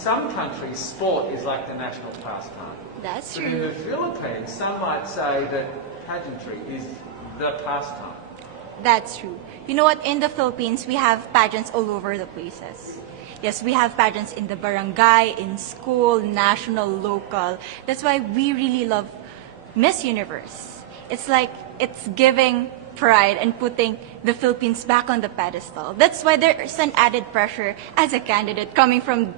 some countries, sport is like the national pastime. That's But in true. the Philippines, some might say that pageantry is the pastime. That's true. You know what? In the Philippines, we have pageants all over the places. Yes, we have pageants in the barangay, in school, national, local. That's why we really love Miss Universe. It's like it's giving pride and putting the Philippines back on the pedestal. That's why there's an added pressure as a candidate coming from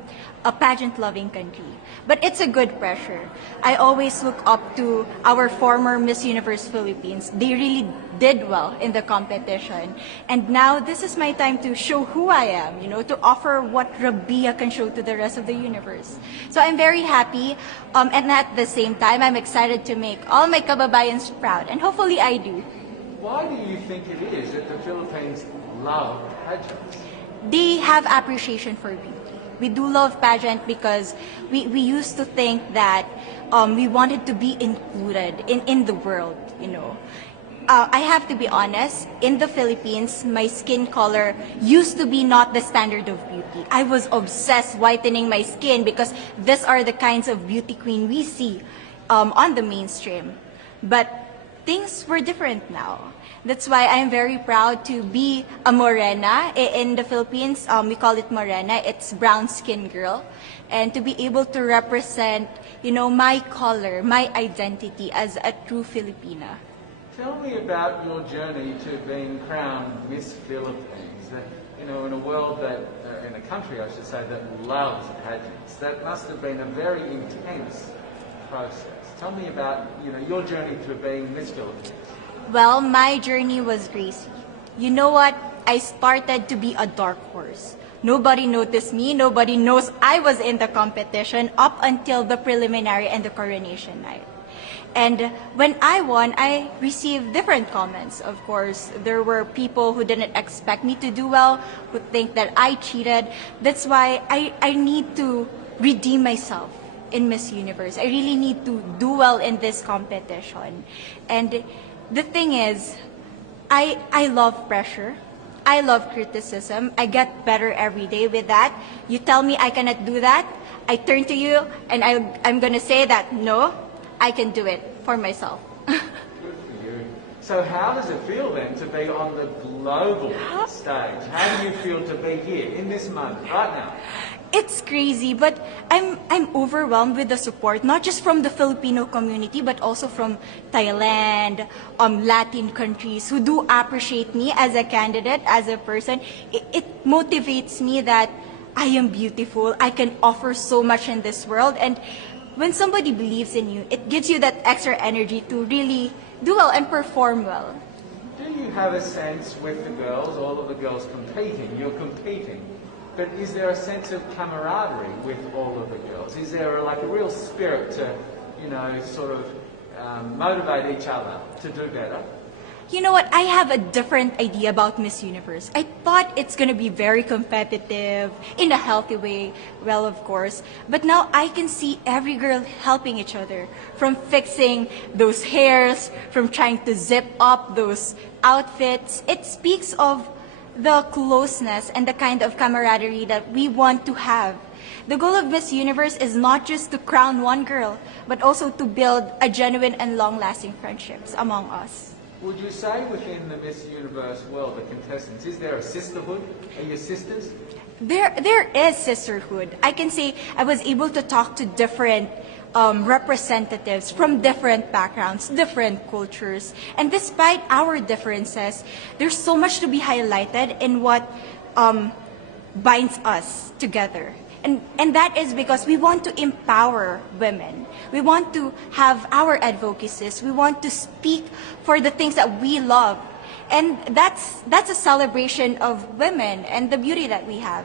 a pageant-loving country. But it's a good pressure. I always look up to our former Miss Universe Philippines. They really did well in the competition. And now this is my time to show who I am, to offer what Rabiya can show to the rest of the universe. So I'm very happy, and at the same time, I'm excited to make all my kababayans proud, and hopefully I do. Why do you think it is that the Philippines love pageants? They have appreciation for beauty. We do love pageant because we used to think that we wanted to be included in the world, I have to be honest, in the Philippines, my skin color used to be not the standard of beauty. I was obsessed whitening my skin because these are the kinds of beauty queen we see on the mainstream. But things were different now. That's why I'm very proud to be a morena. In the Philippines, we call it morena. It's brown skin girl. And to be able to represent, my color, my identity as a true Filipina. Tell me about your journey to being crowned Miss Philippines. In a world that, in a country I should say, that loves pageants. That must have been a very intense process. Tell me about, your journey to being Miss Philippines. Well, my journey was crazy. You know what? I started to be a dark horse. Nobody noticed me. Nobody knows I was in the competition up until the preliminary and the coronation night. And when I won, I received different comments. Of course, there were people who didn't expect me to do well, who think that I cheated. That's why I need to redeem myself in Miss Universe. I really need to do well in this competition. And the thing is, I love pressure. I love criticism. I get better every day with that. You tell me I cannot do that, I turn to you and I'm going to say that, no, I can do it for myself. Good for you. So how does it feel then to be on the global stage? How do you feel to be here in this moment, right now? It's crazy, but I'm overwhelmed with the support, not just from the Filipino community, but also from Thailand, Latin countries who do appreciate me as a candidate, as a person. It motivates me that I am beautiful, I can offer so much in this world, and when somebody believes in you, it gives you that extra energy to really do well and perform well. Do you have a sense with the girls, all of the girls competing, you're competing, but is there a sense of camaraderie with all of the girls? Is there a real spirit to, sort of motivate each other to do better? You know what? I have a different idea about Miss Universe. I thought it's going to be very competitive, in a healthy way, well, of course. But now I can see every girl helping each other, from fixing those hairs, from trying to zip up those outfits. It speaks of the closeness and the kind of camaraderie that we want to have. The goal of Miss Universe is not just to crown one girl, but also to build a genuine and long-lasting friendships among us. Would you say within the Miss Universe world, the contestants, is there a sisterhood? Are you sisters? There is sisterhood. I can say I was able to talk to different representatives from different backgrounds, different cultures. And despite our differences, there's so much to be highlighted in what binds us together. And that is because we want to empower women. We want to have our advocacies. We want to speak for the things that we love. And that's a celebration of women and the beauty that we have.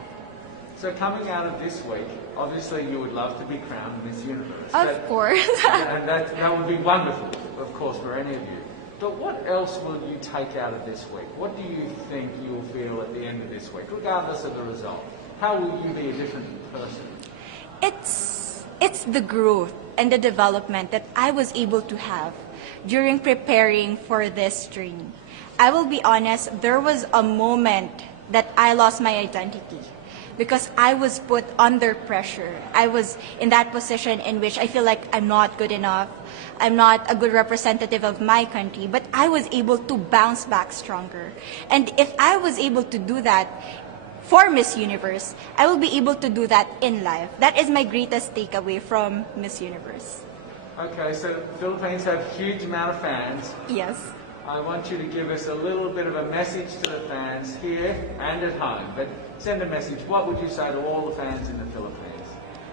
So coming out of this week, obviously you would love to be crowned Miss Universe. Of course. And that would be wonderful, of course, for any of you. But what else will you take out of this week? What do you think you'll feel at the end of this week, regardless of the result? How will you be a different person? It's the growth and the development that I was able to have during preparing for this dream. I will be honest, there was a moment that I lost my identity. because I was put under pressure. I was in that position in which I feel like I'm not good enough. I'm not a good representative of my country, but I was able to bounce back stronger. And if I was able to do that for Miss Universe, I will be able to do that in life. That is my greatest takeaway from Miss Universe. Okay, so the Philippines have a huge amount of fans. Yes. I want you to give us a little bit of a message to the fans here and at home. But send a message. What would you say to all the fans in the Philippines?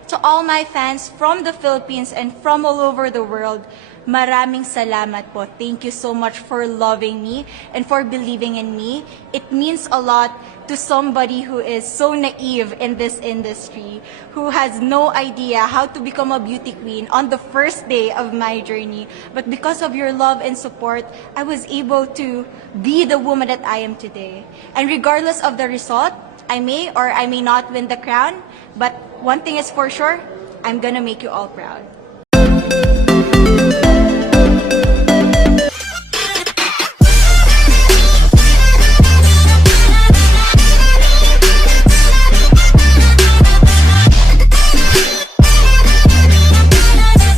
To all my fans from the Philippines and from all over the world, maraming salamat po. Thank you so much for loving me and for believing in me. It means a lot to somebody who is so naive in this industry, who has no idea how to become a beauty queen on the first day of my journey. But because of your love and support, I was able to be the woman that I am today. And regardless of the result, I may or I may not win the crown, but one thing is for sure, I'm gonna make you all proud.